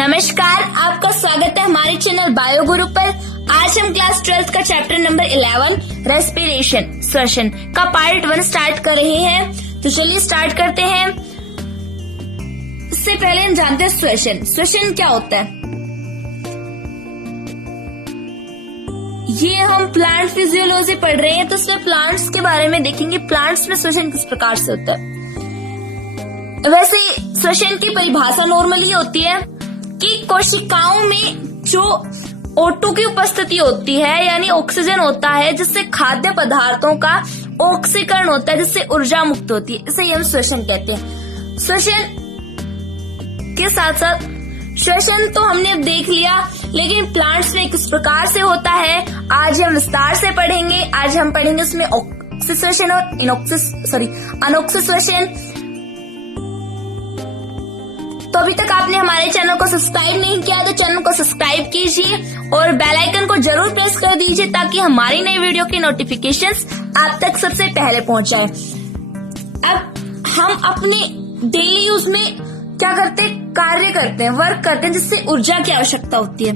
नमस्कार, आपका स्वागत है हमारे चैनल बायो गुरु पर। आज हम क्लास 12 का चैप्टर नंबर 11 रेस्पिरेशन श्वसन का पार्ट 1 स्टार्ट कर रहे हैं। तो चलिए स्टार्ट करते हैं। इससे पहले हम जानते हैं श्वसन। श्वसन क्या होता है? ये हम प्लांट फिजियोलॉजी पढ़ रहे हैं, तो इसमें प्लांट्स के बारे में देखेंगे। प्लांट्स में श्वसन किस प्रकार से होता है। वैसे श्वसन की परिभाषा नॉर्मली होती है कि कोशिकाओं में जो O2 की उपस्थिति होती है, यानी ऑक्सीजन होता है, जिससे खाद्य पदार्थों का ऑक्सीकरण होता है, जिससे ऊर्जा मुक्त होती है। इसे हम श्वसन कहते हैं। श्वसन के साथ साथ श्वसन तो हमने अब देख लिया, लेकिन प्लांट्स में किस प्रकार से होता है आज हम विस्तार से पढ़ेंगे। आज हम पढ़ेंगे उसमें ऑक्सीश्वसन और अनॉक्सीश्वसन। तो अभी तक आपने हमारे चैनल को सब्सक्राइब नहीं किया तो चैनल को सब्सक्राइब कीजिए और बेल आइकन को जरूर प्रेस कर दीजिए ताकि हमारी नई वीडियो की नोटिफिकेशंस आप तक सबसे पहले पहुंच जाए। अब हम अपने डेली यूज में क्या करते हैं? कार्य करते हैं, वर्क करते हैं, जिससे ऊर्जा की आवश्यकता होती है।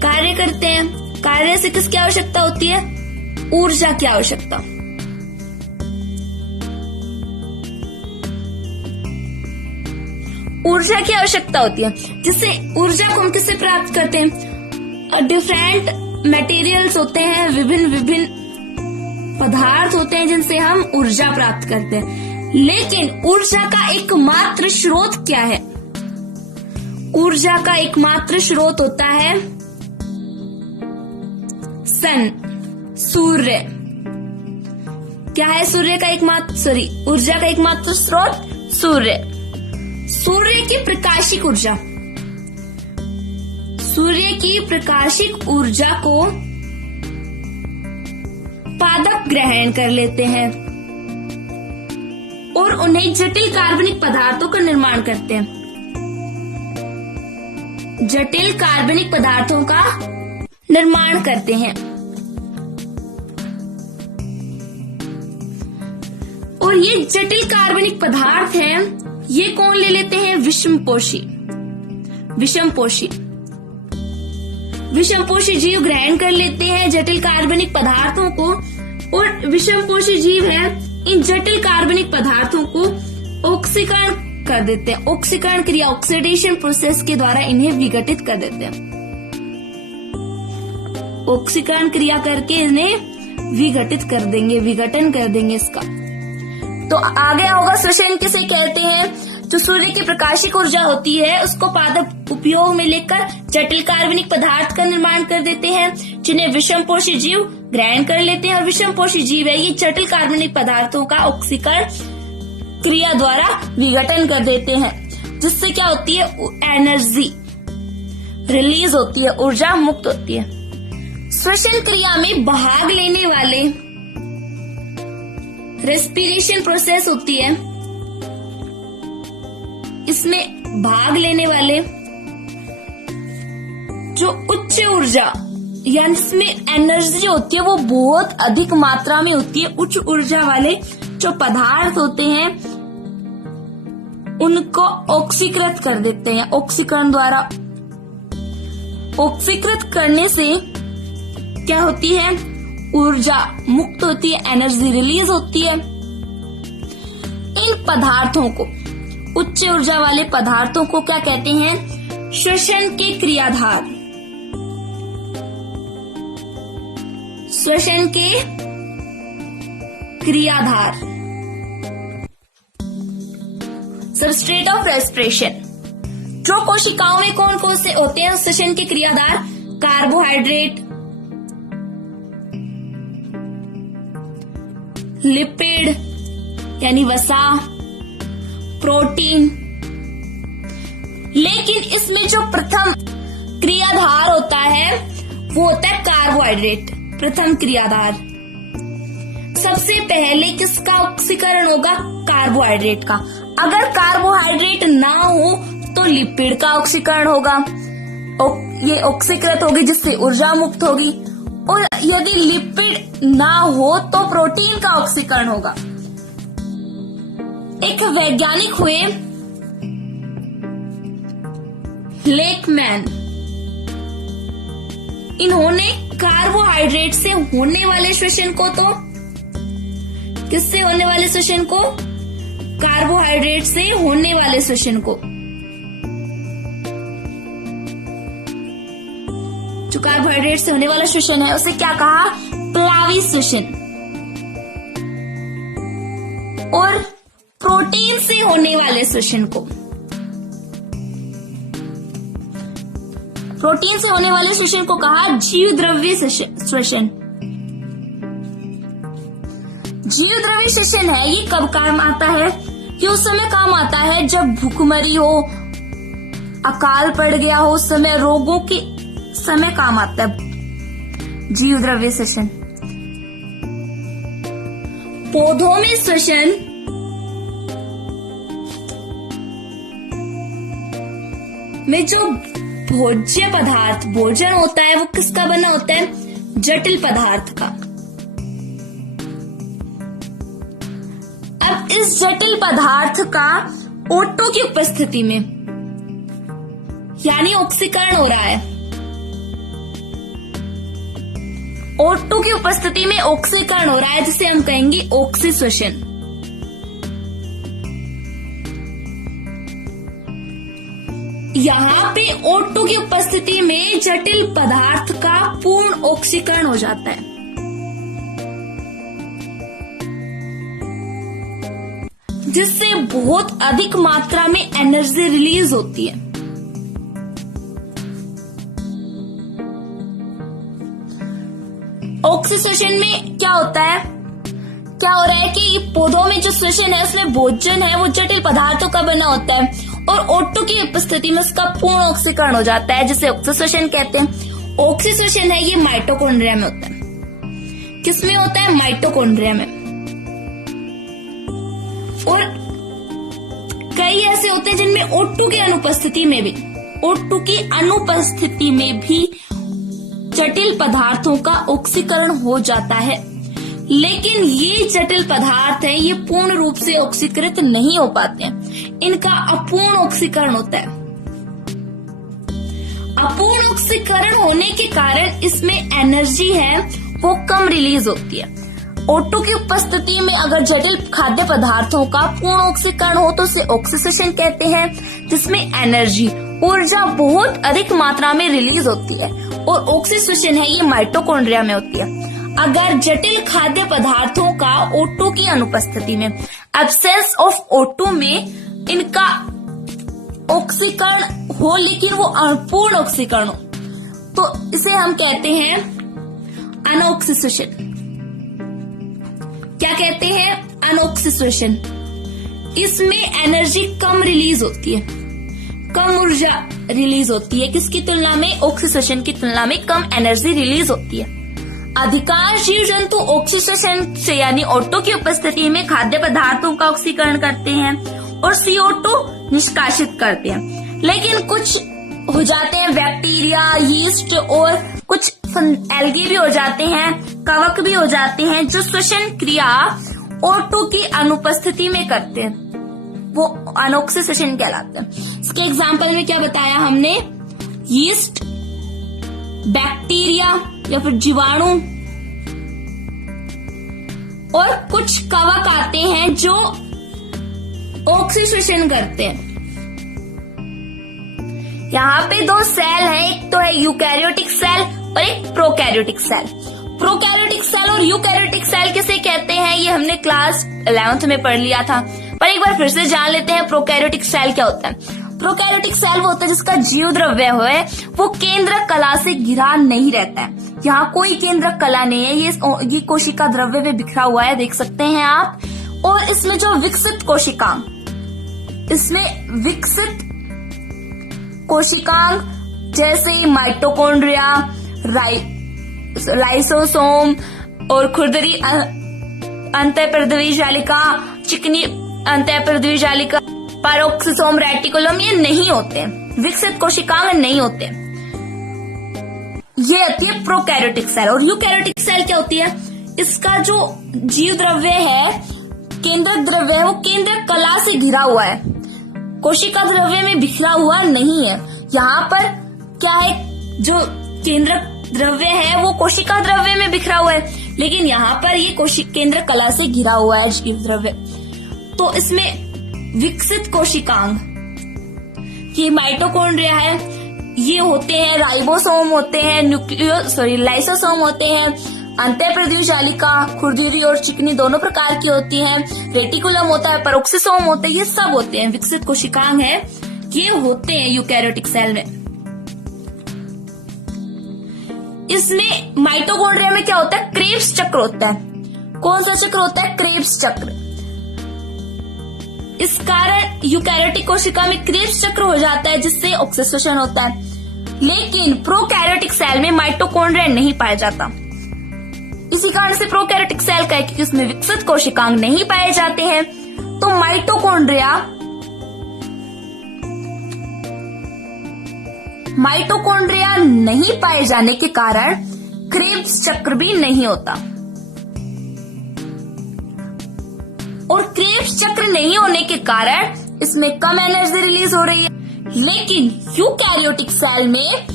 कार्य करते हैं, कार्य से किसकी आवश्यकता होती है? ऊर्जा की आवश्यकता। ऊर्जा की आवश्यकता होती है, जिससे ऊर्जा को हम किससे प्राप्त करते हैं? डिफरेंट मटेरियल्स होते हैं, विभिन्न पदार्थ होते हैं जिनसे हम ऊर्जा प्राप्त करते हैं। लेकिन ऊर्जा का एकमात्र स्रोत क्या है? ऊर्जा का एकमात्र स्रोत होता है सन, सूर्य। क्या है ऊर्जा का एकमात्र स्रोत? सूर्य। सूर्य की प्रकाशिक ऊर्जा, सूर्य की प्रकाशिक ऊर्जा को पादप ग्रहण कर लेते हैं और उन्हें जटिल कार्बनिक पदार्थों का निर्माण करते हैं। जटिल कार्बनिक पदार्थों का निर्माण करते हैं और ये जटिल कार्बनिक पदार्थ हैं, ये कौन ले लेते हैं? विषमपोषी जीव ग्रहण कर लेते हैं जटिल कार्बनिक पदार्थों को, और विषमपोषी जीव है इन जटिल कार्बनिक पदार्थों को ऑक्सीकरण कर देते हैं। ऑक्सीकरण क्रिया, ऑक्सीडेशन प्रोसेस के द्वारा इन्हें विघटित कर देते हैं। ऑक्सीकरण क्रिया करके इन्हें विघटित कर देंगे, विघटन कर देंगे इसका। तो आगे होगा श्वसन किसे कहते हैं? जो सूर्य की प्रकाशिक ऊर्जा होती है उसको पादप उपयोग में लेकर जटिल कार्बनिक पदार्थ का निर्माण कर देते हैं, जिन्हें विषमपोषी जीव ग्रहण कर लेते हैं। और विषमपोषी जीव है ये जटिल कार्बनिक पदार्थों का ऑक्सीकरण क्रिया द्वारा विघटन कर देते हैं, जिससे क्या होती है? एनर्जी रिलीज होती है, ऊर्जा मुक्त होती है। श्वसन क्रिया में भाग लेने वाले रेस्पिरेशन प्रोसेस होती है। इसमें भाग लेने वाले जो उच्च ऊर्जा, यानी इसमें एनर्जी होती है वो बहुत अधिक मात्रा में होती है। उच्च ऊर्जा वाले जो पदार्थ होते हैं उनको ऑक्सीकृत कर देते हैं। ऑक्सीकरण द्वारा ऑक्सीकृत करने से क्या होती है? ऊर्जा मुक्त होती है, एनर्जी रिलीज होती है। इन पदार्थों को, उच्च ऊर्जा वाले पदार्थों को क्या कहते हैं? श्वसन के क्रियाधार। श्वसन के क्रियाधार, सबस्ट्रेट ऑफ रेस्पिरेशन। जो कोशिकाओं में कौन कौन से होते हैं श्वसन के क्रियाधार? कार्बोहाइड्रेट, लिपिड यानी वसा, प्रोटीन। लेकिन इसमें जो प्रथम क्रियाधार होता है वो होता है कार्बोहाइड्रेट। प्रथम क्रियाधार, सबसे पहले किसका ऑक्सीकरण होगा? कार्बोहाइड्रेट का। अगर कार्बोहाइड्रेट ना हो तो लिपिड का ऑक्सीकरण होगा, ये ऑक्सीकृत होगी जिससे ऊर्जा मुक्त होगी। और यदि लिपिड ना हो तो प्रोटीन का ऑक्सीकरण होगा। एक वैज्ञानिक हुए लेकमैन, इन्होंने कार्बोहाइड्रेट से होने वाले श्वसन को, तो किससे होने वाले श्वसन को? कार्बोहाइड्रेट से होने वाले श्वसन को, जो कार्बोहाइड्रेट से होने वाला श्वसन है उसे क्या कहा? प्लावी श्वसन। और प्रोटीन से होने वाले श्वसन को, प्रोटीन से होने वाले श्वसन को कहा जीवद्रव्य श्वसन। जीवद्रव्य श्वसन है ये कब काम आता है? कि उस समय काम आता है जब भूखमरी हो, अकाल पड़ गया हो, उस समय रोगों के समय काम आता है जीवद्रव्य श्वसन। पौधों में श्वसन में जो भोज्य पदार्थ, भोजन होता है, वो किसका बना होता है? जटिल पदार्थ का। अब इस जटिल पदार्थ का O2 की उपस्थिति में, यानी ऑक्सीकरण हो रहा है, O2 की उपस्थिति में ऑक्सीकरण हो रहा है, जिसे हम कहेंगे ऑक्सीश्वसन। यहाँ पे O2 की उपस्थिति में जटिल पदार्थ का पूर्ण ऑक्सीकरण हो जाता है, जिससे बहुत अधिक मात्रा में एनर्जी रिलीज होती है। ऑक्सीश्वसन में क्या होता है? क्या हो रहा है कि पौधों में जो श्वसन है उसमें भोजन है वो जटिल पदार्थों का बना होता है, और O2 की उपस्थिति में उसका पूर्ण ऑक्सीकरण हो जाता है, जिसे ऑक्सीश्वसन कहते हैं। ऑक्सीश्वसन है ये माइटोकॉन्ड्रिया में होता है। किसमें होता है? माइटोकॉन्ड्रिया में। और कई ऐसे होते हैं जिनमें O2 की अनुपस्थिति में भी, O2 की अनुपस्थिति में भी जटिल पदार्थों का ऑक्सीकरण हो जाता है, लेकिन ये जटिल पदार्थ है ये पूर्ण रूप से ऑक्सीकृत नहीं हो पाते हैं, इनका अपूर्ण ऑक्सीकरण होता है। अपूर्ण ऑक्सीकरण होने के कारण इसमें एनर्जी है वो कम रिलीज होती है। O2 की उपस्थिति में अगर जटिल खाद्य पदार्थों का पूर्ण ऑक्सीकरण हो तो उसे ऑक्सीश्वसन कहते हैं, जिसमें एनर्जी, ऊर्जा बहुत अधिक मात्रा में रिलीज होती है, और ऑक्सीश्वसन है ये माइटोकॉन्ड्रिया में होती है। अगर जटिल खाद्य पदार्थों का O2 की अनुपस्थिति में, एब्सेंस ऑफ O2 में इनका ऑक्सीकरण हो लेकिन वो अपूर्ण ऑक्सीकरण हो, तो इसे हम कहते हैं अनऑक्सीश्वसन। क्या कहते हैं? अनऑक्सीश्वसन। इसमें एनर्जी कम रिलीज होती है, कम ऊर्जा रिलीज होती है। किसकी तुलना में? ऑक्सीश्वसन की तुलना में कम एनर्जी रिलीज होती है। अधिकांश जीव जंतु ऑक्सीश्वसन से यानी O2 की उपस्थिति में खाद्य पदार्थों का ऑक्सीकरण करते हैं और CO2 निष्कासित करते हैं, लेकिन कुछ हो जाते हैं बैक्टीरिया, यीस्ट और कुछ एल्गी भी हो जाते हैं, कवक भी हो जाते हैं, जो श्वसन क्रिया O2 की अनुपस्थिति में करते हैं, वो अनऑक्सीश्वसन कहलाते हैं। इसके एग्जाम्पल में क्या बताया हमने? यीस्ट, बैक्टीरिया या फिर जीवाणु, और कुछ कवक आते हैं जो ऑक्सीश्वसन करते हैं। यहाँ पे दो सेल हैं, एक तो है यूकैरियोटिक सेल और एक प्रोकैरियोटिक सेल। प्रोकैरियोटिक सेल और यूकैरियोटिक सेल किसे कहते हैं ये हमने क्लास 11th में पढ़ लिया था, पर एक बार फिर से जान लेते हैं प्रोकैरियोटिक सेल क्या होता है। प्रोकैरियोटिक सेल वो होता है जिसका जीव द्रव्य है वो केंद्रक कला से घिरा नहीं रहता है। यहाँ कोई केंद्रक कला नहीं है, ये कोशिका द्रव्य में बिखरा हुआ है, देख सकते हैं आप। और इसमें जो विकसित कोशिकांग, इसमें विकसित कोशिकांग जैसे माइटोकॉन्ड्रिया, लाइसोसोम और खुरदरी अंतःपृष्ठीय जालिका, चिकनी अंतःपृष्ठीय जालिका, पैरोक्सिसोम, रेटिकुलम, ये नहीं होते, विकसित कोशिकांग नहीं होते। ये होती है प्रोकैरियोटिक सेल। और यूकैरियोटिक सेल क्या होती है? इसका जो जीव द्रव्य है, केंद्रक द्रव्य है, वो केंद्रक कला से घिरा हुआ है, कोशिका द्रव्य में बिखरा हुआ नहीं है। यहाँ पर क्या है, जो केंद्रक द्रव्य है वो कोशिका द्रव्य में बिखरा हुआ है, लेकिन यहाँ पर ये केंद्र कला से घिरा हुआ है जीव द्रव्य। तो इसमें विकसित कोशिकांग, ये माइटोकॉन्ड्रिया है, ये होते हैं राइबोसोम होते हैं, लाइसोसोम होते हैं, अंतःप्रद्युशालिका खुरदुरी और चिकनी दोनों प्रकार की होती हैं, रेटिकुलम होता है, पेरोक्सिसोम होते हैं, ये सब होते हैं विकसित कोशिकांग है, ये होते हैं यूकैरियोटिक सेल में। इसमें माइटोकॉन्ड्रिया में क्या होता है, क्रेब्स चक्र होता है। कौन सा चक्र होता है, क्रेब्स चक्र। इस कारण यूकैरियोटिक कोशिका में क्रेब्स चक्र हो जाता है, जिससे ऑक्सीडेशन होता है। लेकिन प्रोकैरियोटिक सेल में माइटोकॉन्ड्रिया नहीं पाया जाता। इसी कारण से प्रोकैरियोटिक सेल का है, क्योंकि उसमें विकसित कोशिकांग नहीं पाए जाते हैं। तो माइटोकॉन्ड्रिया नहीं पाए जाने के कारण क्रेब्स चक्र भी नहीं होता, और क्रेब्स चक्र नहीं होने के कारण इसमें कम एनर्जी रिलीज हो रही है। लेकिन यूकैरियोटिक सेल में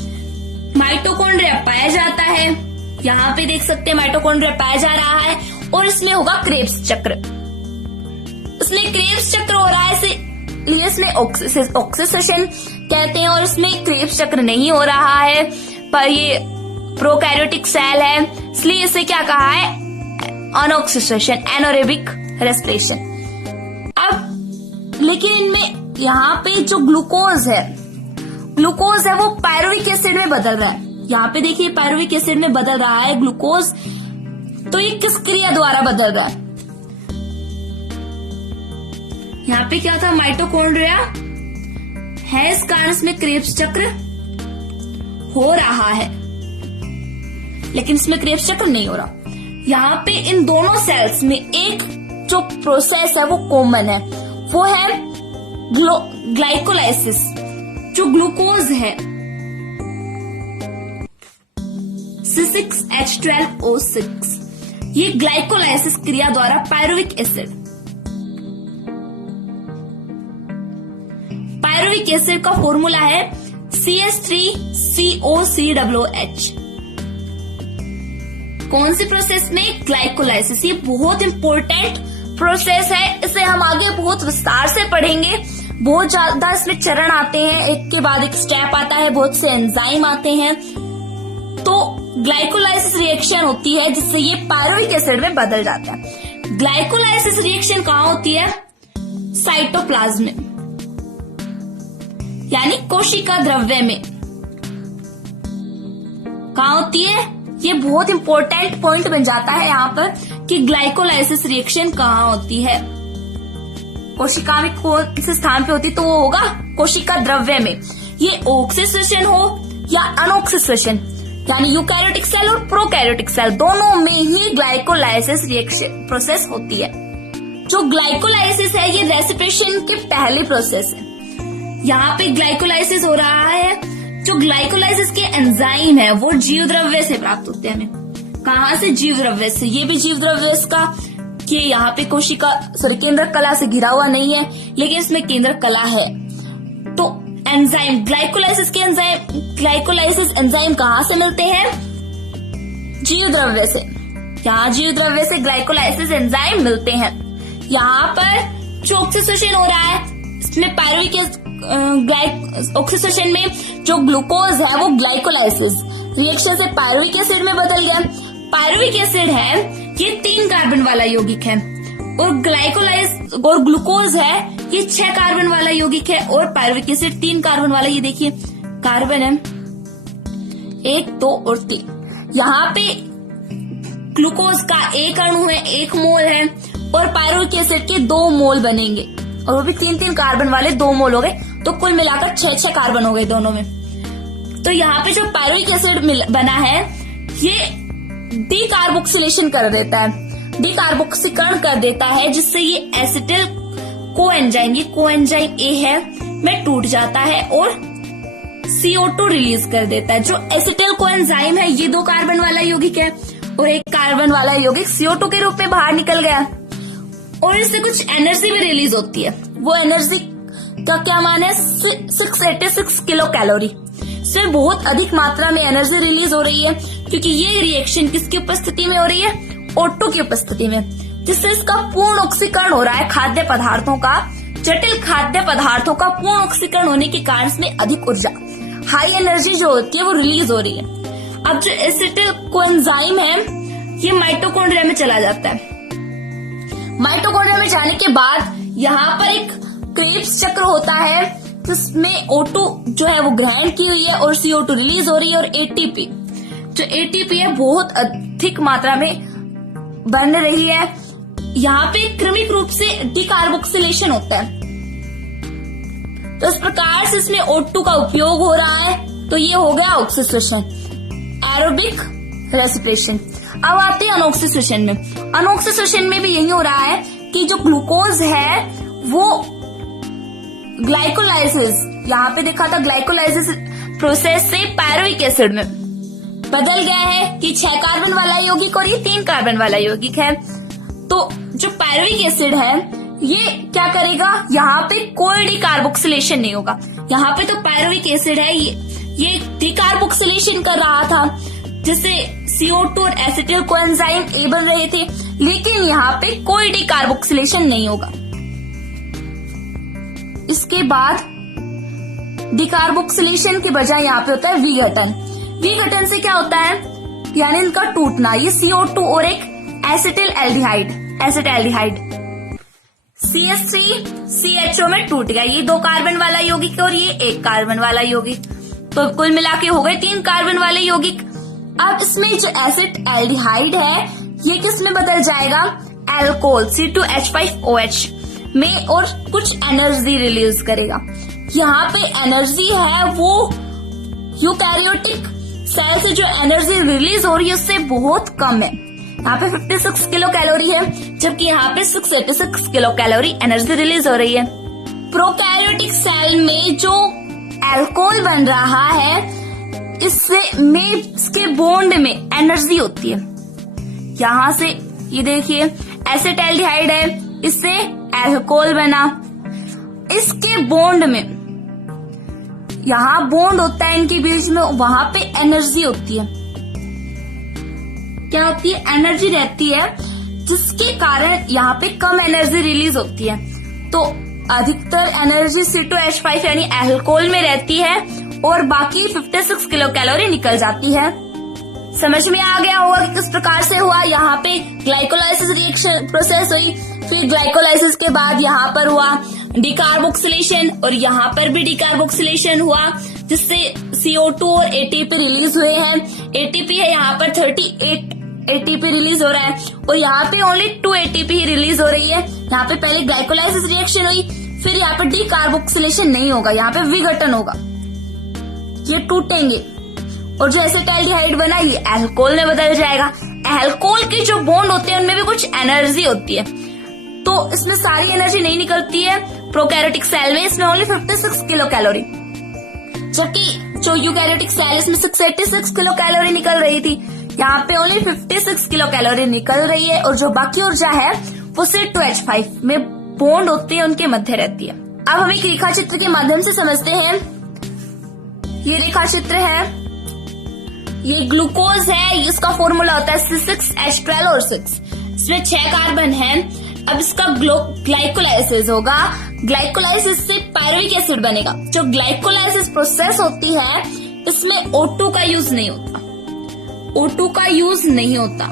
माइटोकॉन्ड्रिया पाया जाता है, यहाँ पे देख सकते हैं माइटोकॉन्ड्रिया पाया जा रहा है, और इसमें होगा क्रेब्स चक्र। इसमें क्रेब्स चक्र हो रहा है, इसमें ऑक्सीडेशन कहते हैं, और इसमें क्रेब्स चक्र नहीं हो रहा है, पर ये प्रोकैरियोटिक सेल है, इसलिए इसे क्या कहा है, अनऑक्सीडेशन, एनारोबिक रेस्पिरेशन। अब लेकिन इनमें यहाँ पे जो ग्लूकोज है वो पायरुविक एसिड में बदल रहा है। यहाँ पे देखिए पायरुविक एसिड में बदल रहा है ग्लूकोज, तो ये किस क्रिया द्वारा बदल रहा है। यहाँ पे क्या था, माइटोकॉन्ड्रिया है, इस कारण इसमें क्रेब्स चक्र हो रहा है, लेकिन इसमें क्रेब्स चक्र नहीं हो रहा। यहाँ पे इन दोनों सेल्स में एक जो प्रोसेस है वो कॉमन है, वो है ग्लाइकोलाइसिस। जो ग्लूकोज है C6H12O6, ये ग्लाइकोलाइसिस क्रिया द्वारा पायरुविक एसिड का फॉर्मूला है CH3COCOH। कौन सी प्रोसेस में, ग्लाइकोलाइसिस। ये बहुत इंपॉर्टेंट प्रोसेस है, इसे हम आगे बहुत विस्तार से पढ़ेंगे। बहुत ज्यादा इसमें चरण आते हैं, एक के बाद एक स्टेप आता है, बहुत से एंजाइम आते हैं। तो ग्लाइकोलाइसिस रिएक्शन होती है, जिससे ये पायरुविक एसिड में बदल जाता है। ग्लाइकोलाइसिस रिएक्शन कहाँ होती है, साइटोप्लाज्म में, यानी कोशिका द्रव्य में। कहाँ होती है, ये बहुत इंपॉर्टेंट पॉइंट बन जाता है यहाँ पर कि ग्लाइकोलाइसिस रिएक्शन कहाँ होती है, कोशिका में कौन से स्थान पे होती है, तो वो होगा कोशिका द्रव्य में। ये ऑक्सीडेशन हो या अनऑक्सीडेशन, यानी यूकैरियोटिक सेल और प्रोकैरियोटिक सेल दोनों में ही ग्लाइकोलाइसिस रिएक्शन प्रोसेस होती है। जो ग्लाइकोलाइसिस है ये रेस्पिरेशन के पहले प्रोसेस है। यहाँ पे ग्लाइकोलाइसिस हो रहा है, जो ग्लाइकोलाइसिस के एंजाइम है वो जीव द्रव्य से प्राप्त होते हैं। हमें कहाँ से, जीव द्रव्य से। ये भी जीव द्रव्य इसका कि यहाँ पे केंद्रक कला से घिरा हुआ नहीं है, लेकिन इसमें केंद्रक कला है। तो एंजाइम, ग्लाइकोलाइसिस एंजाइम कहाँ से मिलते हैं, जीव द्रव्य से। यहाँ जीव द्रव्य से ग्लाइकोलाइसिस एंजाइम मिलते हैं। यहाँ पर जो ऑक्सीडेशन हो रहा है, इसमें पायरुविक ऑक्सीडेशन में जो ग्लूकोज है वो ग्लाइकोलाइसिस रिएक्शन से पायरुविक एसिड में बदल गया। पायरुविक एसिड है ये 3 कार्बन वाला यौगिक है, और ग्लूकोज है ये 6 कार्बन वाला यौगिक है, और पायरुविक एसिड 3 कार्बन वाला। ये देखिए कार्बन है 1, 2 और 3। यहाँ पे ग्लूकोज का 1 अणु है, 1 मोल है, और पायरुविक एसिड के 2 मोल बनेंगे, और वो भी 3-3 कार्बन वाले 2 मोल हो गए, तो कुल मिलाकर 6-6 कार्बन हो गए दोनों में। तो यहाँ पे जो पायरुविक एसिड बना है ये डीकार्बोक्सिलेशन कर देता है, डीकार्बोक्सीकरण कर देता है, जिससे ये एसिटिल कोएंजाइम, ये कोएंजाइम ए है, में टूट जाता है और CO2 रिलीज कर देता है। जो एसिटिल कोएंजाइम है ये 2 कार्बन वाला यौगिक है, और 1 कार्बन वाला यौगिक CO2 के रूप में बाहर निकल गया, और इससे कुछ एनर्जी भी रिलीज होती है। वो एनर्जी का क्या मान है 686 किलो कैलोरी। इसमें बहुत अधिक मात्रा में एनर्जी रिलीज हो रही है क्योंकि ये रिएक्शन किसकी उपस्थिति में हो रही है, O2 की उपस्थिति में, जिससे इसका पूर्ण ऑक्सीकरण हो रहा है। खाद्य पदार्थों का, जटिल खाद्य पदार्थों का पूर्ण ऑक्सीकरण होने के कारण इसमें अधिक ऊर्जा, हाई एनर्जी जो होती है वो रिलीज हो रही है। अब जो एसिटिल कोएंजाइम है ये माइटोकॉन्ड्रिया में चला जाता है। माइटोकॉन्ड्रिया में जाने के बाद यहाँ पर एक क्रेब्स चक्र होता है जिसमें O2 जो है वो ग्रहण की हुई है और CO2 रिलीज हो रही है, और ATP जो ATP है बहुत अधिक मात्रा में बन रही है। यहाँ पे क्रमिक रूप से डिकार्बोक्सिलेशन होता है, तो इस प्रकार से इसमें O2 का उपयोग हो रहा है। तो ये हो गया ऑक्सीडेशन, एरोबिक रेस्पिरेशन। अब आते हैं अनऑक्सीडेशन में। अनऑक्सीडेशन में भी यही हो रहा है कि जो ग्लूकोज है वो ग्लाइकोलाइसिस, यहाँ पे देखा था ग्लाइकोलाइसिस प्रोसेस से पायरुविक एसिड में बदल गया है कि 6 कार्बन वाला यौगिक और ये 3 कार्बन वाला यौगिक है। तो जो पायरुविक एसिड है ये क्या करेगा, यहाँ पे कोई डिकार्बोक्सिलेशन नहीं होगा। यहाँ पे तो पायरुविक एसिड है ये डिकार्बोक्सिलेशन कर रहा था जिससे CO2 और एसिटिल कोएंजाइम ए बन रहे थे, लेकिन यहाँ पे कोई डिकार्बोक्सिलेशन नहीं होगा। इसके बाद डिकार्बोक्सिलेशन के बजाय यहाँ पे होता है विघटन। विघटन से क्या होता है, यानी इनका टूटना, ये CO2 और एक एसिटिल एल्डिहाइड CH3CHO में टूट गया। ये 2 कार्बन वाला यौगिक और ये 1 कार्बन वाला यौगिक, तो कुल मिला के हो गए 3 कार्बन वाले यौगिक। अब इसमें जो एसिड एल्डिहाइड है ये किस में बदल जाएगा, एल्कोहल C2H5OH में, और कुछ एनर्जी रिलीज करेगा। यहाँ पे एनर्जी है वो यूकैरियोटिक सेल से जो एनर्जी रिलीज हो रही है उससे बहुत कम है। यहाँ पे 56 किलो कैलोरी है, जबकि यहाँ पे 686 किलो कैलोरी एनर्जी रिलीज हो रही है। प्रोकैरियोटिक सेल में जो अल्कोहल बन रहा है इसके बॉन्ड में एनर्जी होती है। यहाँ से ये देखिए एसिटाल्डिहाइड है, इससे अल्कोहल बना, इसके बॉन्ड में यहाँ बॉन्ड होता है इनके बीच में, वहां पे एनर्जी होती है। क्या होती है, एनर्जी रहती है, जिसके कारण यहाँ पे कम एनर्जी रिलीज होती है। तो अधिकतर एनर्जी C2H5 यानी अल्कोहल में रहती है और बाकी 56 किलो कैलोरी निकल जाती है। समझ में आ गया होगा कि किस प्रकार से हुआ। यहाँ पे ग्लाइकोलाइसिस रिएक्शन प्रोसेस हुई, फिर ग्लाइकोलाइसिस के बाद यहाँ पर हुआ डिकार्बोक्सिलेशन और यहाँ पर भी डिकार्बोक्सिलेशन हुआ, जिससे CO2 और ATP रिलीज हुए हैं। ATP है यहाँ पर 38 ATP रिलीज हो रहा है और यहाँ पे ओनली 2 ATP ही रिलीज हो रही है। यहाँ पे पहले ग्लाइकोलाइसिस रिएक्शन हुई, फिर यहाँ पे डिकार्बोक्सिलेशन नहीं होगा, यहाँ पे विघटन होगा, ये टूटेंगे और जो एसिटाल्डिहाइड बना ये अल्कोहल में बदल जाएगा। अल्कोहल के जो बॉन्ड होते हैं उनमें भी कुछ एनर्जी होती है, तो इसमें सारी एनर्जी नहीं निकलती है प्रोकैरियोटिक सेल में, इसमें ओनली 56 किलो कैलोरी, जबकि जो यूकैरियोटिक सेल इसमें 686 किलो कैलोरी निकल रही थी, यहाँ पे ओनली 56 किलो कैलोरी निकल रही है और जो बाकी ऊर्जा है वो C2H5 में बॉन्ड होते हैं उनके मध्य रहती है। अब हम एक रेखा चित्र के माध्यम से समझते हैं। ये रेखा चित्र है, ये ग्लूकोज है, इसका फॉर्मूला होता है C6H12 और 6, इसमें 6 कार्बन है। अब इसका ग्लाइकोलाइसिस होगा, ग्लाइकोलाइसिस से पायरुविक एसिड बनेगा। जो ग्लाइकोलाइसिस प्रोसेस होती है इसमें O2 का यूज नहीं होता, O2 का यूज नहीं होता,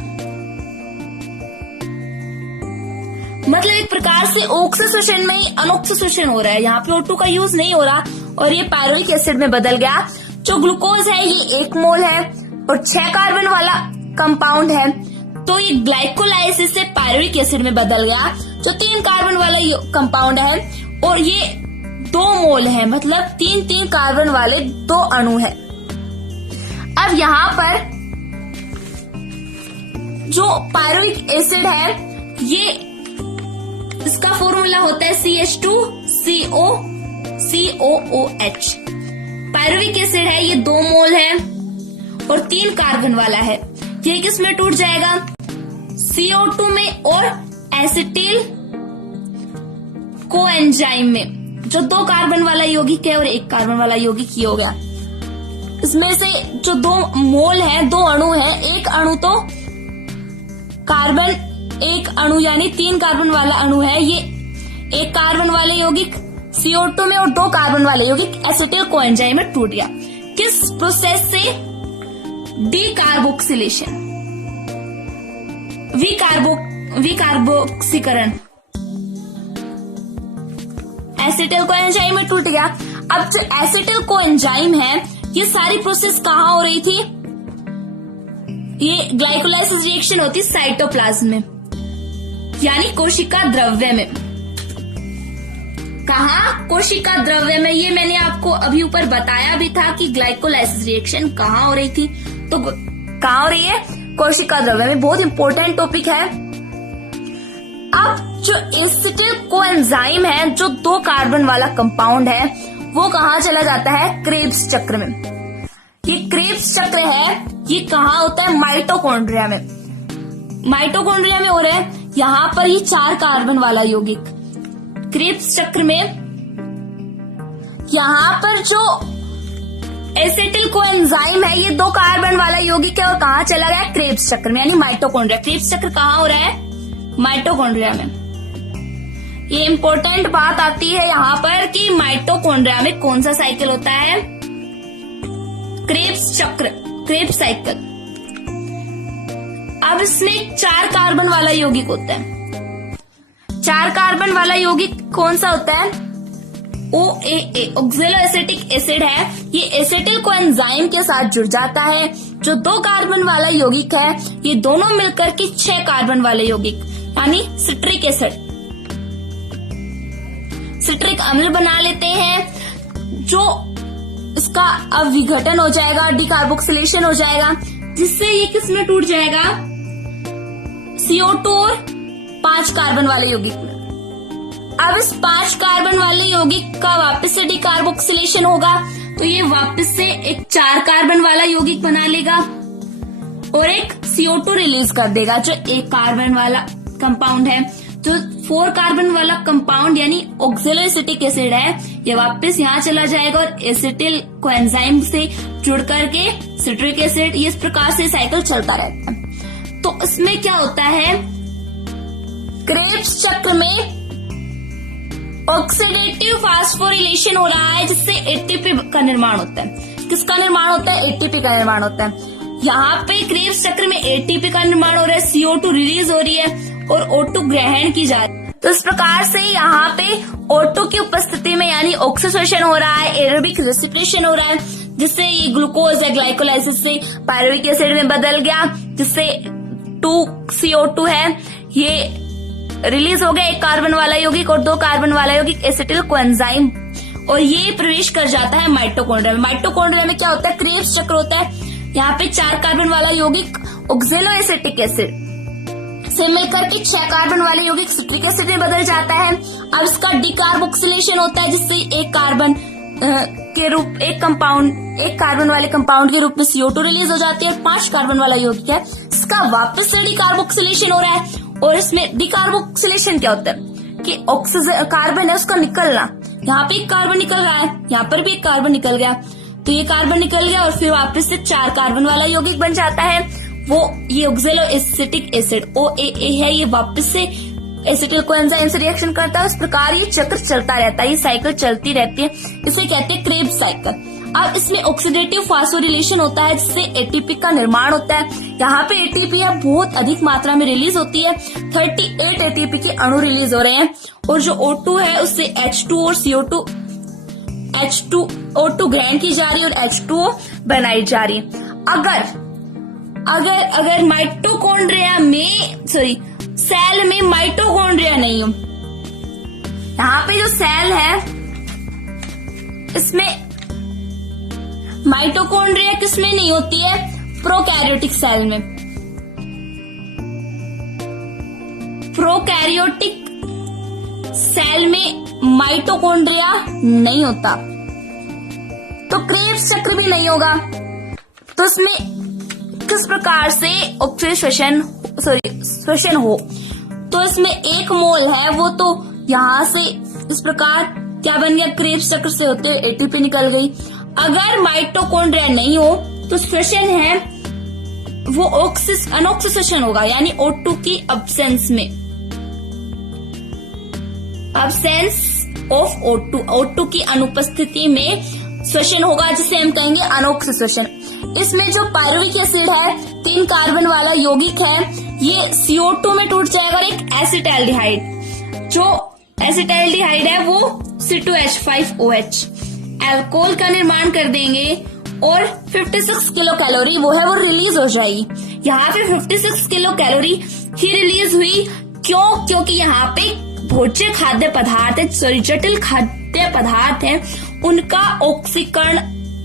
मतलब एक प्रकार से ऑक्सीडेशन में ही अनऑक्सीडेशन हो रहा है। यहाँ पे O2 का यूज नहीं हो रहा और ये पायरुविक एसिड में बदल गया। जो ग्लूकोज है ये 1 मोल है और 6 कार्बन वाला कंपाउंड है, तो ये ग्लाइकोलाइसिस से पायरुविक एसिड में बदल गया। जो 3 कार्बन वाला कंपाउंड है और ये 2 मोल है, मतलब 3 कार्बन वाले 2 अणु है। अब यहाँ पर जो पायरुविक एसिड है ये इसका फॉर्मूला होता है CH2COOH। पायरुविक एसिड है ये 2 मोल है और 3 कार्बन वाला है, ये किस में टूट जाएगा, CO2 में और एसिटिल कोएंजाइम में। जो 2 कार्बन वाला यौगिक है और 1 कार्बन वाला यौगिक ये हो गया। इसमें से जो 2 मोल है, 2 अणु है, एक अणु तो कार्बन, एक अणु यानी 3 कार्बन वाला अणु है, ये 1 कार्बन वाले यौगिक CO2 में और 2 कार्बन वाले यौगिक एसिटिल कोएंजाइम में टूट गया। किस प्रोसेस से? डीकार्बोक्सिलेशन, विकार्बोक्सीकरण, एसिटिल कोएंजाइम में टूट गया। अब जो एसिटिल कोएंजाइम है, ये सारी प्रोसेस कहाँ हो रही थी? ये ग्लाइकोलाइसिस रिएक्शन होती साइटोप्लाज्म में, यानी कोशिका द्रव्य में। कहा? कोशिका द्रव्य में। ये मैंने आपको अभी ऊपर बताया भी था कि ग्लाइकोलाइसिस रिएक्शन कहाँ हो रही थी, तो कहाँ हो रही है? कोशिका द्रव्य में। बहुत इंपॉर्टेंट टॉपिक है। अब जो एसिटिल कोएंजाइम है, जो 2 कार्बन वाला कंपाउंड है, वो कहाँ चला जाता है? क्रेब्स चक्र में। ये क्रेब्स चक्र है, ये कहाँ होता है? माइटोकॉन्ड्रिया में। माइटोकॉन्ड्रिया में हो रहा है। यहाँ पर ये 4 कार्बन वाला यौगिक क्रेब्स चक्र में, यहाँ पर जो एसिटिल कोएंजाइम है, ये 2 कार्बन वाला यौगिक है और कहाँ चला गया? क्रेब्स चक्र में, यानी माइटोकॉन्ड्रिया। क्रेब्स चक्र कहाँ हो रहा है? माइटोकॉन्ड्रिया में। ये इंपॉर्टेंट बात आती है यहाँ पर कि माइटोकॉन्ड्रिया में कौन सा साइकिल होता है? क्रेब्स चक्र, क्रेब्स साइकिल। अब इसमें 4 कार्बन वाला यौगिक होता है। 4 कार्बन वाला यौगिक कौन सा होता है? OAA, ऑक्सैलोएसिटिक एसिड है। ये एसिटिल कोएंजाइम के साथ जुड़ जाता है। जो 2 कार्बन वाला यौगिक है, ये दोनों मिलकर के 6 कार्बन वाले यौगिक यानी सिट्रिक एसिड, सिट्रिक अम्ल बना लेते हैं। जो इसका अब विघटन हो जाएगा, डिकार्बोक्सिलेशन हो जाएगा, जिससे ये किस में टूट जाएगा? CO2 और 5 कार्बन वाले यौगिक में। अब इस 5 कार्बन वाले यौगिक का वापस से डिकार्बोक्सिलेशन होगा, तो ये वापस से एक 4 कार्बन वाला यौगिक बना लेगा और एक CO2 रिलीज कर देगा, जो 1 कार्बन वाला कंपाउंड है। जो 4 कार्बन वाला कंपाउंड यानी ऑक्सैलोएसिटिक एसिड है, ये वापस यहाँ चला जाएगा और एसिटिल कोएंजाइम से जुड़ करके सिट्रिक एसिड, ये इस प्रकार से साइकिल चलता रहता है। तो इसमें क्या होता है? क्रेब्स चक्र में ऑक्सीडेटिव फास्फोरिलेशन हो रहा है, जिससे एटीपी का निर्माण होता है। किसका निर्माण होता है? एटीपी का निर्माण होता है। यहाँ पे क्रेब्स चक्र में एटीपी का निर्माण हो रहा है, CO2 रिलीज हो रही है और O2 ग्रहण की जा रही है। तो इस प्रकार से यहाँ पे O2 की उपस्थिति में यानी ऑक्सीडेशन हो रहा है, एरोबिक रेसिप्रेशन हो रहा है, जिससे ये ग्लूकोज है ग्लाइकोलाइसिस से पायरुविक एसिड में बदल गया, जिससे 2CO2 है, ये रिलीज हो गया 1 कार्बन वाला यौगिक और 2 कार्बन वाला यौगिक एसिटिल कोएंजाइम, और ये प्रवेश कर जाता है माइटोकॉन्ड्रिया में। माइटोकॉन्ड्रिया में क्या होता है? क्रेब्स चक्र होता है। यहाँ पे 4 कार्बन वाला यौगिक ऑक्सैलोएसिटिक एसिड से मिलकर के 6 कार्बन वाले यौगिक सिट्रिक एसिड में बदल जाता है। अब इसका डिकार्बोक्सिलेशन होता है, जिससे 1 कार्बन के रूप, 1 कार्बन वाले कंपाउंड के रूप में CO2 रिलीज हो जाती है और 5 कार्बन वाला यौगिक है, इसका वापस से डिकार्बोक्सिलेशन हो रहा है। और इसमें डिकार्बोक्सिलेशन क्या होता है कि ऑक्सीजन कार्बन है उसका निकलना, यहाँ पे 1 कार्बन निकल रहा है, यहाँ पर भी 1 कार्बन निकल गया, तो ये कार्बन निकल गया और फिर वापस से 4 कार्बन वाला यौगिक बन जाता है। वो ये ऑक्सैलोएसिटिक एसिड OAA है, ये वापस से एसिटिल कोएंजाइम से रिएक्शन करता है। इस प्रकार ये चक्र चलता रहता है, ये साइकिल चलती रहती है, इसे कहते हैं क्रेब्स साइकिल। अब इसमें ऑक्सीडेटिव फास्फोरिलेशन होता है, जिससे एटीपी का निर्माण होता है। यहाँ पे एटीपी बहुत अधिक मात्रा में रिलीज होती है, 38 एटीपी के अणु रिलीज हो रहे हैं, और जो O2 है उससे H2 और CO2 O2 ग्रहण की जा रही है और H2O बनाई जा रही है। अगर माइटोकॉन्ड्रिया में सेल में माइटोकॉन्ड्रिया नहीं हो, यहाँ पे जो सेल है इसमें माइटोकॉन्ड्रिया किसमें नहीं होती है? प्रोकैरियोटिक सेल में। प्रोकैरियोटिक सेल में माइटोकॉन्ड्रिया नहीं होता, तो क्रेब्स चक्र भी नहीं होगा। तो इसमें किस प्रकार से श्वसन हो? तो इसमें 1 मोल है, वो तो यहां से इस प्रकार क्या बन गया, क्रेब्स चक्र से होते एटीपी निकल गई। अगर माइटोकॉन्ड्रिया नहीं हो तो श्वसन है वो अनोक्सिक श्वसन होगा, यानी O2 की अब्सेंस में, अब्सेंस ऑफ O2 की अनुपस्थिति में श्वसन होगा, जिसे हम कहेंगे अनोक्सिक श्वसन। इसमें जो पायरुविक एसिड है 3 कार्बन वाला यौगिक है, ये CO2 में टूट जाएगा और एक एसिटाल्डिहाइड, जो एसिटाल्डिहाइड है वो C2H5OH अल्कोहल का निर्माण कर देंगे और 56 किलो कैलोरी वो रिलीज हो जाएगी। यहाँ पे 56 किलो कैलोरी ही रिलीज हुई, क्यों? क्योंकि यहाँ पे भोज्य खाद्य पदार्थ है, सॉरी जटिल खाद्य पदार्थ है, उनका ऑक्सीकरण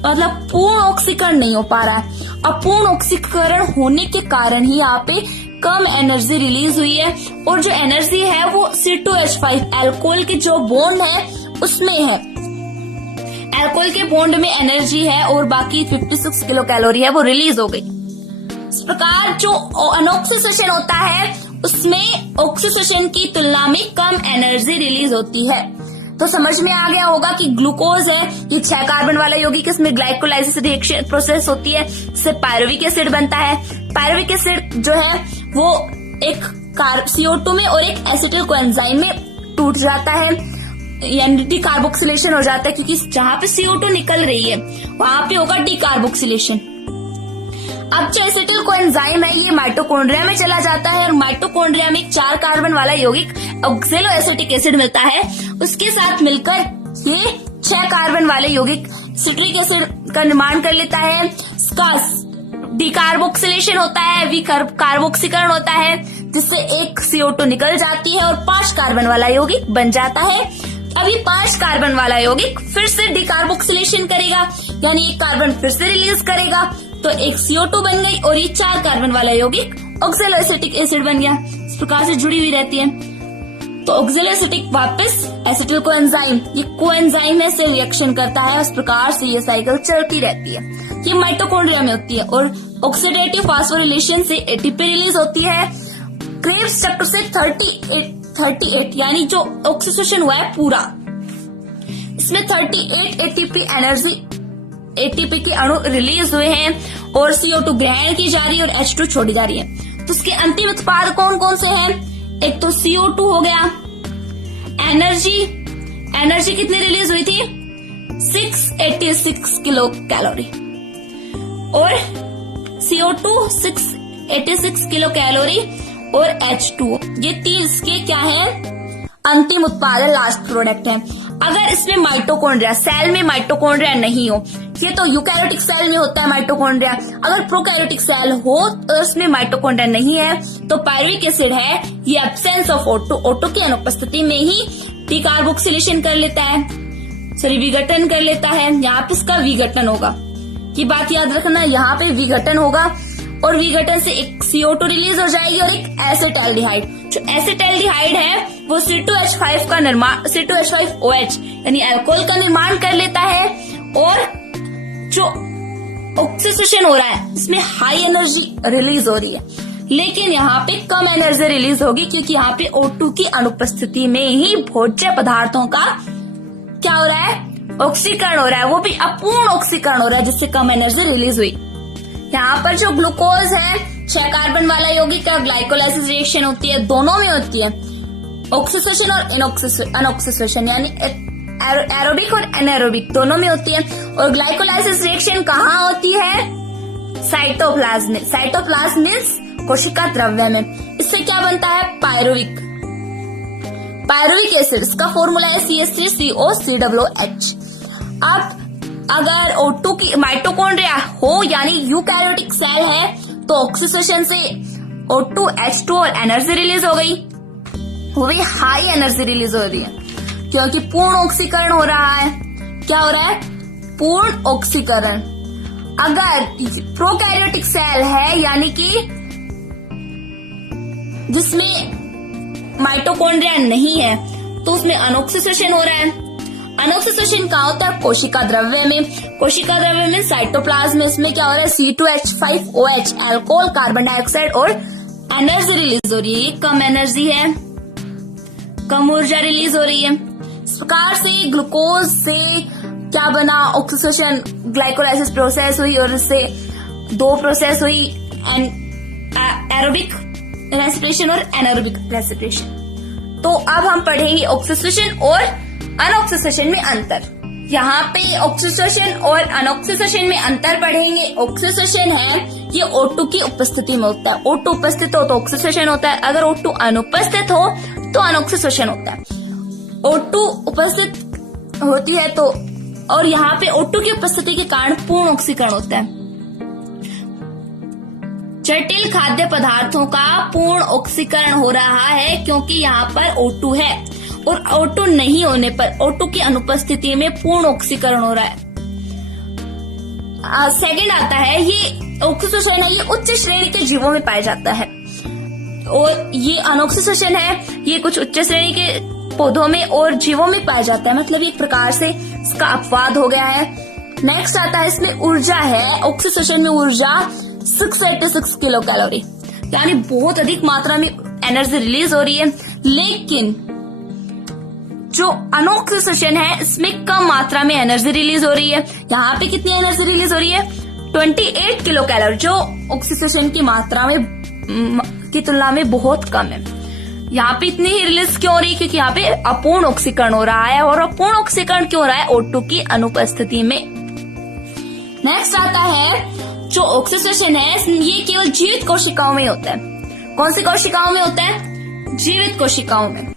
मतलब पूर्ण ऑक्सीकरण नहीं हो पा रहा है। अपूर्ण ऑक्सीकरण होने के कारण ही यहाँ पे कम एनर्जी रिलीज हुई है, और जो एनर्जी है वो C2H5 अल्कोहल के जो बॉन्ड है उसमें है, अल्कोहल के बॉन्ड में एनर्जी है, और बाकी 56 किलो कैलोरी है वो रिलीज हो गई। इस प्रकार जो अनॉक्सिडेशन होता है उसमें ऑक्सीडेशन की तुलना में कम एनर्जी रिलीज होती है। तो समझ में आ गया होगा कि ग्लूकोज है, ये 6 कार्बन वाला यौगिक, इसमें ग्लाइकोलाइसिस रिएक्शन प्रोसेस होती है, इससे पायरुविक एसिड बनता है। पायरुविक एसिड जो है वो एक CO2 में और एक एसिटिल कोएंजाइम में टूट जाता है, यानी डिकार्बोक्सिलेशन हो जाता है, क्योंकि जहां पे CO2 निकल रही है वहां पे होगा डिकार्बोक्सिलेशन। अब जो एसिटिल कोएंजाइम है ये माइटोकॉन्ड्रिया में चला जाता है, और माइटोकॉन्ड्रिया में 4 कार्बन वाला यौगिक ऑक्सैलोएसिटिक एसिड मिलता है, उसके साथ मिलकर ये 6 कार्बन वाले यौगिक सिट्रिक एसिड का निर्माण कर लेता है। इसका डिकार्बोक्सिलेशन होता है, विकार्बोक्सीकरण होता है, जिससे एक CO2 निकल जाती है और 5 कार्बन वाला यौगिक बन जाता है। अभी 5 कार्बन वाला यौगिक फिर से डिकार्बोक्सिलेशन करेगा, यानी एक कार्बन फिर से रिलीज करेगा, तो एक CO2 बन गई और ये 4 कार्बन वाला यौगिक ऑक्सैलोएसिटिक एसिड बन गया। इस प्रकार से जुड़ी हुई रहती है। तो ऑक्सैलोएसिटिक वापस एसिटिल कोएंजाइम, ये कोएंजाइम है से रिएक्शन करता है, इस प्रकार से ये साइकिल चलती रहती है। ये माइटोकॉन्ड्रिया में होती है, और ऑक्सीडेटिव फास्फोरिलेशन से एटीपी रिलीज होती है। क्रेब्स चक्र से 38 यानी जो ऑक्सीडेशन हुआ है पूरा, इसमें 38 एटीपी के अणु रिलीज हुए हैं, और CO2 ग्रहण की जा रही है और H2 छोड़ी जा रही है। तो इसके अंतिम उत्पाद कौन कौन से हैं? एक तो CO2 हो गया, एनर्जी कितनी रिलीज हुई थी? 686 किलो कैलोरी, और CO2 686 किलो कैलोरी और H2, ये 3 इसके क्या है? अंतिम उत्पाद है, लास्ट प्रोडक्ट है। अगर इसमें माइटोकॉन्ड्रिया, सेल में माइटोकॉन्ड्रिया नहीं हो, ये तो यूकैरियोटिक सेल में होता है माइटोकॉन्ड्रिया, अगर प्रोकैरियोटिक सेल हो तो उसमें माइटोकॉन्ड्रिया नहीं है, तो पायरुविक एसिड है, ये एब्सेंस ऑफ O2 की अनुपस्थिति में ही डिकार्बोक्सिलेशन कर लेता है, विघटन कर लेता है। यहाँ पे इसका विघटन होगा, ये बात याद रखना, यहाँ पे विघटन होगा, और विघटन से एक CO2 रिलीज हो जाएगी और एक एसिटाल्डिहाइड। जो एसिटाल्डिहाइड है वो C2H5 का निर्माण, C2H5OH यानी अल्कोहल का निर्माण कर लेता है, और जो ऑक्सीडेशन हो रहा है इसमें हाई एनर्जी रिलीज हो रही है, लेकिन यहाँ पे कम एनर्जी रिलीज होगी, क्योंकि यहाँ पे O2 की अनुपस्थिति में ही भोज्य पदार्थों का क्या हो रहा है? ऑक्सीकरण हो रहा है, वो भी अपूर्ण ऑक्सीकरण हो रहा है, जिससे कम एनर्जी रिलीज हुई। यहाँ पर जो ग्लूकोज है 6 कार्बन वाला यौगिक का ग्लाइकोलाइसिस रिएक्शन होती है, दोनों में होती है, ऑक्सीडेशन और अनऑक्सीडेशन, यानी एरोबिक और एनारोबिक दोनों में होती है। और ग्लाइकोलाइसिस रिएक्शन कहाँ होती है? साइटोप्लाज्म में। साइटोप्लाज्म मीन्स कोशिका द्रव्य में। इससे क्या बनता है? पायरुविक एसिड, इसका फॉर्मूला है CH3COCOH। अब अगर O2 की माइटोकॉन्ड्रिया हो, यानी यूकैरियोटिक सेल है, तो ऑक्सीडेशन से O2, H2 और एनर्जी रिलीज हो गई, वो भी हाई एनर्जी रिलीज हो रही है, क्योंकि पूर्ण ऑक्सीकरण हो रहा है। क्या हो रहा है? पूर्ण ऑक्सीकरण। अगर प्रोकैरियोटिक सेल है, यानी कि जिसमें माइटोकॉन्ड्रिया नहीं है, तो उसमें अनऑक्सीडेशन हो रहा है। अनऑक्सीडेशन कहाँ होता है? कोशिका द्रव्य में। कोशिका द्रव्य में साइटोप्लाज्म में, इसमें क्या हो रहा है? C2H5OH अल्कोहल, कार्बन डाइऑक्साइड और एनर्जी रिलीज हो रही है। ये कम एनर्जी है, कम ऊर्जा रिलीज हो रही है। इस प्रकार से ग्लूकोज से क्या बना, ऑक्सीडेशन ग्लाइकोलाइसिस प्रोसेस हुई और इससे दो प्रोसेस हुई, एरोबिक रेस्पिरेशन और एनारोबिक रेस्पिरेशन। तो अब हम पढ़ेंगे ऑक्सीडेशन और अनऑक्सीडेशन में अंतर। यहाँ पे ऑक्सीडेशन और अनऑक्सीडेशन में अंतर पढ़ेंगे। ऑक्सीडेशन है ये O2 की उपस्थिति में होता है। O2 उपस्थित हो तो ऑक्सीडेशन होता है, अगर O2 अनुपस्थित हो तो अनऑक्सीडेशन होता है। O2 उपस्थित होती है तो, और यहाँ पे O2 की उपस्थिति के कारण पूर्ण ऑक्सीकरण होता है। जटिल खाद्य पदार्थों का पूर्ण ऑक्सीकरण हो रहा है क्योंकि यहाँ पर O2 है, और O2 नहीं होने पर, O2 की अनुपस्थिति में पूर्ण ऑक्सीकरण हो रहा है। सेकंड आता है, ये ऑक्सीडेशन है, ये उच्च श्रेणी के जीवों में पाया जाता है, और ये अनऑक्सीडेशन है, ये कुछ उच्च श्रेणी के पौधों में और जीवों में पाया जाता है। मतलब एक प्रकार से इसका अपवाद हो गया है। नेक्स्ट आता है, इसमें ऊर्जा है, ऑक्सीडेशन में ऊर्जा 686 किलो कैलोरी, यानी बहुत अधिक मात्रा में एनर्जी रिलीज हो रही है। लेकिन जो अनऑक्सीडेशन है इसमें कम मात्रा में एनर्जी रिलीज हो रही है। यहाँ पे कितनी एनर्जी रिलीज हो रही है? 28 किलो कैलोरी, जो ऑक्सीडेशन की मात्रा में की तुलना में बहुत कम है। यहाँ पे इतनी ही रिलीज क्यों हो रही है? क्योंकि यहाँ पे अपूर्ण ऑक्सीकरण हो रहा है, और अपूर्ण ऑक्सीकरण क्यों हो रहा है? O2 की अनुपस्थिति में। नेक्स्ट आता है, जो ऑक्सीडेशन है ये केवल जीवित कोशिकाओं में होता है। कौन सी कोशिकाओं में होता है? जीवित कोशिकाओं में।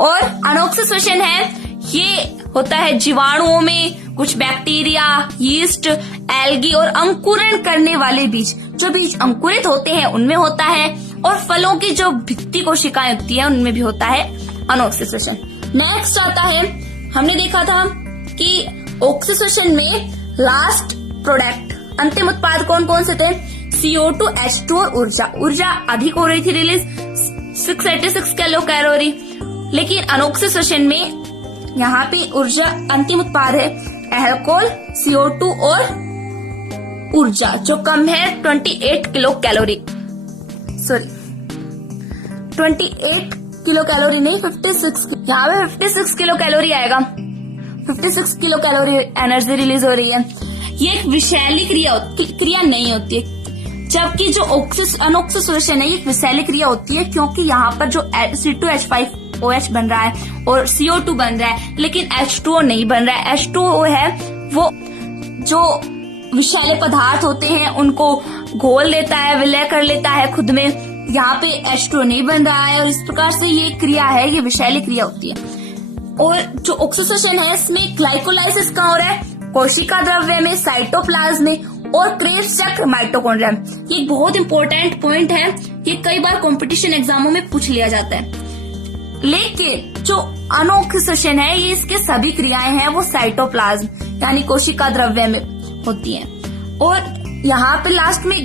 और अनऑक्सीडेशन है ये होता है जीवाणुओं में, कुछ बैक्टीरिया, यीस्ट, एल्गी और अंकुरण करने वाले बीज, जो बीज अंकुरित होते हैं उनमें होता है, और फलों की जो भित्ति कोशिकाएं होती है उनमें भी होता है अनऑक्सीडेशन। नेक्स्ट आता है, हमने देखा था कि ऑक्सीडेशन में लास्ट प्रोडक्ट, अंतिम उत्पाद कौन कौन से थे? CO2, H2 और ऊर्जा। ऊर्जा अधिक हो रही थी रिलीज, 686 किलो कैलोरी। लेकिन अनऑक्सीडेशन में यहाँ पे ऊर्जा, अंतिम उत्पाद है अल्कोहल, CO2 और ऊर्जा, जो कम है 28 kilo calorie. Sorry 28 kilo calorie नहीं, 56, यहाँ पे 56 किलो कैलोरी आएगा। 56 किलो कैलोरी एनर्जी रिलीज हो रही है। ये एक विषैली क्रिया नहीं होती है, जबकि जो अनऑक्सीडेशन है ये एक विषैली क्रिया होती है, क्योंकि यहाँ पर जो C2H5OH बन रहा है और CO2 बन रहा है, लेकिन H2O नहीं बन रहा है। H2O है वो जो विषैले पदार्थ होते हैं उनको घोल लेता है, विलय कर लेता है खुद में। यहाँ पे H2O नहीं बन रहा है, और इस प्रकार से ये क्रिया है, ये विषैली क्रिया होती है। और जो ऑक्सीडेशन है इसमें ग्लाइकोलाइसिस कहाँ हो रहा है? कोशिका द्रव्य में, साइटोप्लाज्म में, और क्रेब्स चक्र माइटोकॉन्ड्रिया। ये एक बहुत इंपॉर्टेंट पॉइंट है, ये कई बार कंपटीशन एग्जामों में पूछ लिया जाता है। लेकिन जो अनऑक्सीडेशन है ये इसके सभी क्रियाएं हैं वो साइटोप्लाज्म यानी कोशिका द्रव्य में होती हैं। और यहाँ पे लास्ट में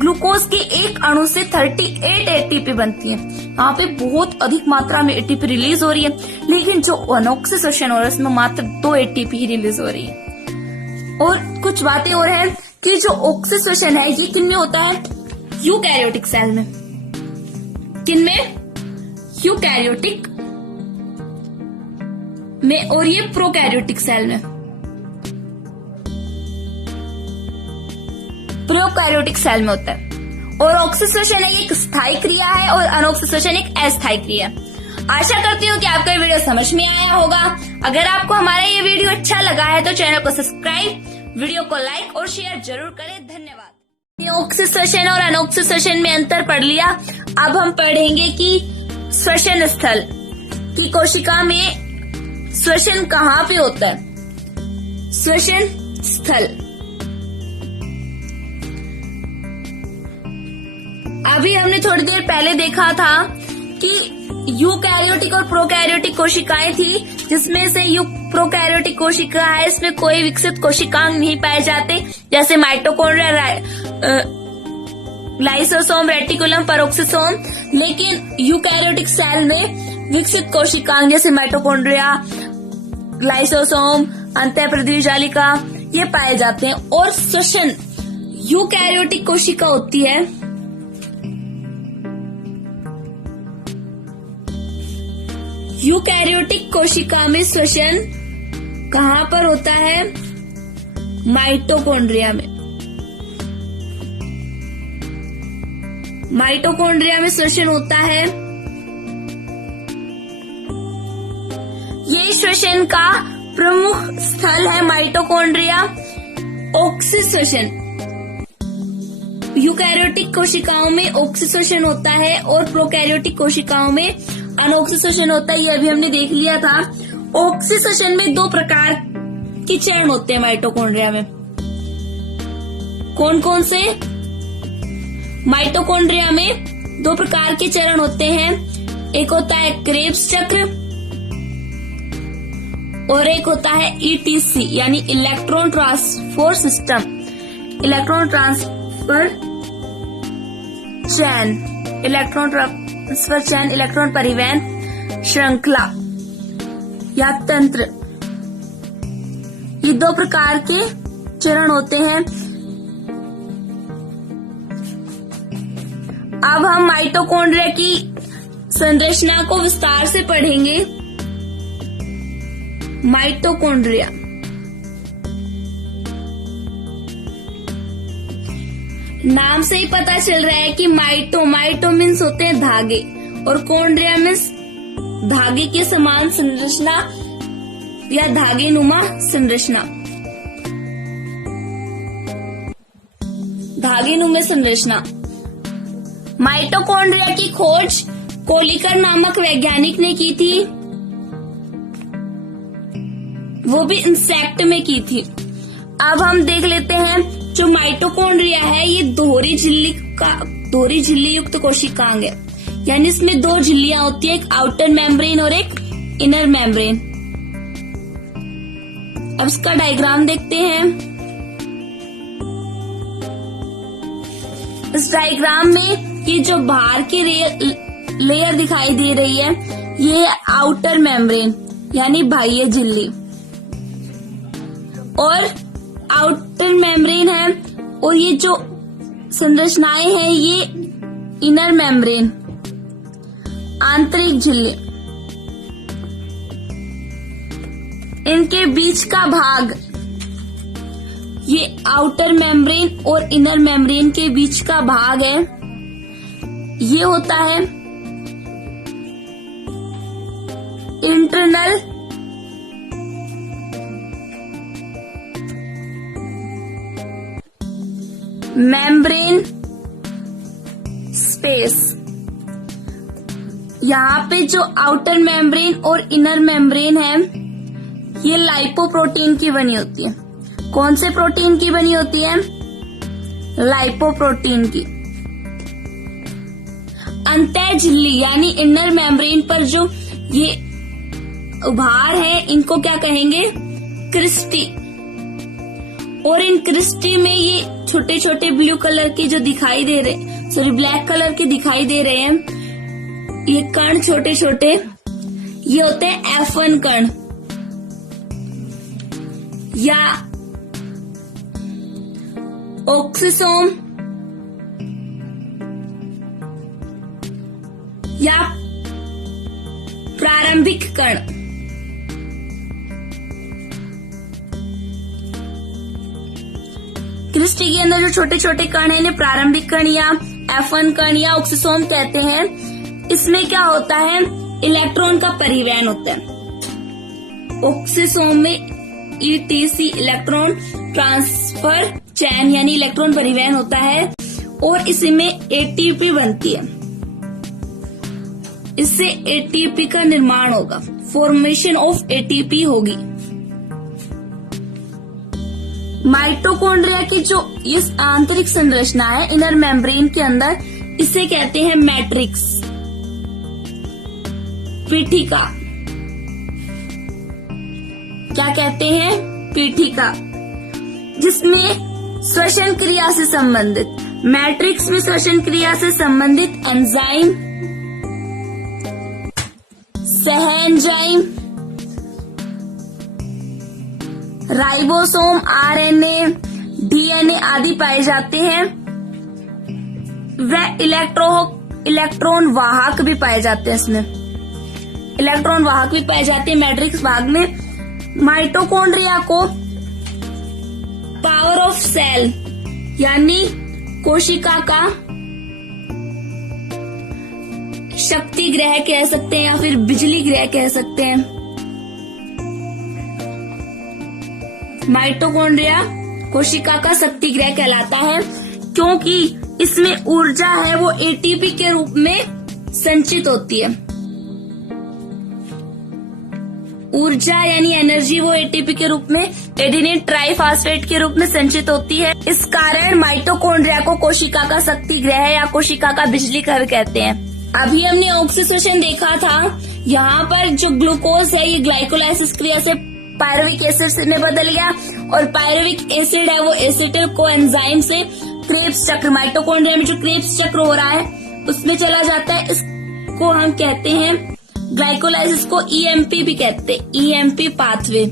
ग्लूकोज के एक अणु से 38 ATP बनती है। यहाँ पे बहुत अधिक मात्रा में ATP रिलीज हो रही है, लेकिन जो अनऑक्सीडेशन हो रहा है इसमें मात्र 2 ATP ही रिलीज हो रही है। और कुछ बातें और हैं कि जो ऑक्सीडेशन है ये किन में होता है? यूकैरियोटिक सेल में। किन में? यूकैरियोटिक में, और ये प्रोकैरियोटिक सेल में। प्रोकैरियोटिक सेल में होता है। और ऑक्सीडेशन है एक स्थायी क्रिया है और अनऑक्सीडेशन एक अस्थायी क्रिया है। आशा करती हूँ कि आपको ये वीडियो समझ में आया होगा। अगर आपको हमारा ये वीडियो अच्छा लगा है तो चैनल को सब्सक्राइब, वीडियो को लाइक और शेयर जरूर करें। धन्यवाद। ऑक्सीडेशन और अनऑक्सीडेशन में अंतर पढ़ लिया। अब हम पढ़ेंगे कि श्वसन स्थल की कोशिका में श्वसन कहाँ पे होता है? श्वसन स्थल। अभी हमने थोड़ी देर पहले देखा था कि यूकैरियोटिक और प्रोकैरियोटिक कोशिकाएं थी, जिसमें से प्रोकैरियोटिक कोशिका है इसमें कोई विकसित कोशिकांग नहीं पाए जाते, जैसे माइटोकॉन्ड्रिया, लाइसोसोम, रेटिकुलम, पेरोक्सिसोम। लेकिन यूकैरियोटिक सेल में विकसित कोशिकांग जैसे माइटोकॉन्ड्रिया, लाइसोसोम, अंतःप्रद्रव्य जालिका ये पाए जाते हैं। और श्वसन यूकैरियोटिक कोशिका होती है यूकैरियोटिक कोशिका में श्वसन कहाँ पर होता है? माइटोकॉन्ड्रिया में। माइटोकॉन्ड्रिया में श्वसन होता है। ये श्वसन का प्रमुख स्थल है माइटोकॉन्ड्रिया। ऑक्सीश्वसन, यूकैरियोटिक कोशिकाओं में ऑक्सीश्वसन होता है और प्रोकैरियोटिक कोशिकाओं में अनऑक्सीश्वसन होता है। ये अभी हमने देख लिया था। ऑक्सीश्वसन में 2 प्रकार के चरण होते हैं माइटोकॉन्ड्रिया में। कौन कौन से? माइटोकॉन्ड्रिया में 2 प्रकार के चरण होते हैं। एक होता है क्रेब्स चक्र और एक होता है ETC यानी electron transfer system, electron transfer chain, electron परिवहन श्रृंखला या तंत्र। ये 2 प्रकार के चरण होते हैं। अब हम माइटोकॉन्ड्रिया की संरचना को विस्तार से पढ़ेंगे। माइटोकॉन्ड्रिया, नाम से ही पता चल रहा है कि माइटो मीन्स होते हैं धागे और कॉन्ड्रिया मीन्स धागे के समान संरचना या धागे नुमा संरचना, धागे नुमा संरचना। माइटोकॉन्ड्रिया की खोज कोलिकर नामक वैज्ञानिक ने की थी, वो भी इंसेक्ट में की थी। अब हम देख लेते हैं जो माइटोकॉन्ड्रिया है ये दोहरी झिल्ली युक्त कोशिकांग है, यानी इसमें 2 झिल्लियां होती है, एक आउटर मेम्ब्रेन और एक इनर मेम्ब्रेन। अब इसका डायग्राम देखते हैं। इस डायग्राम में ये जो बाहर की लेयर दिखाई दे रही है ये आउटर मेम्ब्रेन यानी बाह्य झिल्ली, और आउटर मेम्ब्रेन है, और ये जो संरचनाएं हैं ये इनर मेम्ब्रेन आंतरिक झिल्ली। इनके बीच का भाग ये आउटर मेम्ब्रेन और इनर मेम्ब्रेन के बीच का भाग है, ये होता है इंटरनल मेम्ब्रेन स्पेस। यहाँ पे जो आउटर मेम्ब्रेन और इनर मेम्ब्रेन है ये लाइपोप्रोटीन की बनी होती है। कौन से प्रोटीन की बनी होती है? लाइपोप्रोटीन की। अंतः झिल्ली यानी इनर मेम्ब्रेन पर जो ये उभार है इनको क्या कहेंगे? क्रिस्टी। और इन क्रिस्टी में ये छोटे छोटे ब्लू कलर के जो दिखाई दे रहे, सॉरी ब्लैक कलर के दिखाई दे रहे हैं, ये कण छोटे छोटे ये होते हैं F1 कण या ऑक्सीसोम या प्रारंभिक कण। क्रिस्टी के अंदर जो छोटे छोटे कण है इन्हें प्रारंभिक कण या F1 कण या ऑक्सीसोम कहते हैं। इसमें क्या होता है? इलेक्ट्रॉन का परिवहन होता है। ऑक्सीसोम में ETC इलेक्ट्रॉन ट्रांसफर चैन यानी इलेक्ट्रॉन परिवहन होता है और इसी में ATP बनती है। इससे ATP का निर्माण होगा, फॉर्मेशन ऑफ ATP होगी। माइटोकॉन्ड्रिया की जो इस आंतरिक संरचना है इनर मेम्ब्रेन के अंदर, इसे कहते हैं मैट्रिक्स, पीठिका। क्या कहते हैं? पीठिका, जिसमें श्वसन क्रिया से संबंधित, मैट्रिक्स में श्वसन क्रिया से संबंधित एंजाइम, सहएंजाइम, राइबोसोम, RNA, DNA आदि पाए जाते हैं। व इलेक्ट्रॉन वाहक भी पाए जाते हैं इसमें। इलेक्ट्रॉन वाहक भी पाए जाते हैं मैट्रिक्स भाग में। माइटोकॉन्ड्रिया को पावर ऑफ सेल यानी कोशिका का शक्ति ग्रह कह सकते हैं या फिर बिजली ग्रह कह सकते हैं। माइटोकॉन्ड्रिया कोशिका का शक्ति ग्रह कहलाता है क्योंकि इसमें ऊर्जा है वो एटीपी के रूप में संचित होती है। ऊर्जा यानी एनर्जी वो एटीपी के रूप में एडेनिन ट्राइफॉस्फेट के रूप में संचित होती है। इस कारण माइटोकॉन्ड्रिया को कोशिका का शक्ति ग्रह या कोशिका का बिजली घर कहते हैं। अभी हमने ऑक्सीडेशन देखा था, यहाँ पर जो ग्लूकोज है ये ग्लाइकोलाइसिस क्रिया से पायरुविक एसिड में बदल गया और पायरुविक एसिड है वो एसिटिल कोएंजाइम से क्रेब्स चक्र, माइटोकॉन्ड्रिया में जो क्रेब्स चक्र हो रहा है उसमें चला जाता है। इसको हम कहते हैं ग्लाइकोलाइसिस को ईएमपी भी कहते हैं, ईएमपी पाथवे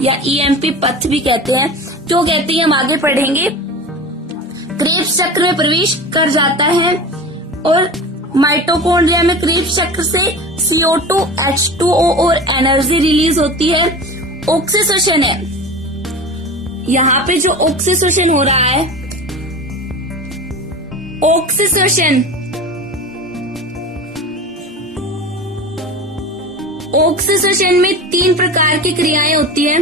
या ईएमपी पथ भी कहते हैं। क्यों कहते हैं हम आगे पढ़ेंगे। क्रेब्स चक्र में प्रवेश कर जाता है और माइटोकॉन्ड्रिया में क्रेब्स चक्र से CO2, H2O और एनर्जी रिलीज होती है। ऑक्सीडेशन है, यहाँ पे जो ऑक्सीडेशन हो रहा है, ऑक्सीडेशन में 3 प्रकार की क्रियाएं होती हैं।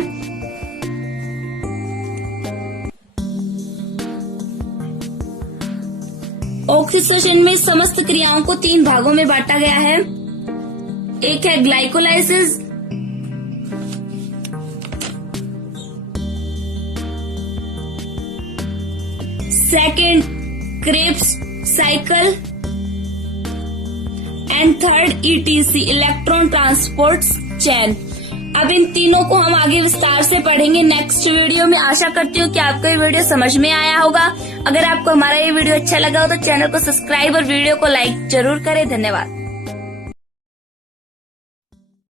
ऑक्सीडेशन में समस्त क्रियाओं को 3 भागों में बांटा गया है। एक है glycolysis, second Krebs cycle and third ETC electron transport chain. अब इन तीनों को हम आगे विस्तार से पढ़ेंगे नेक्स्ट वीडियो में। आशा करती हूँ कि आपको ये वीडियो समझ में आया होगा। अगर आपको हमारा ये वीडियो अच्छा लगा हो तो चैनल को सब्सक्राइब और वीडियो को लाइक जरूर करें। धन्यवाद।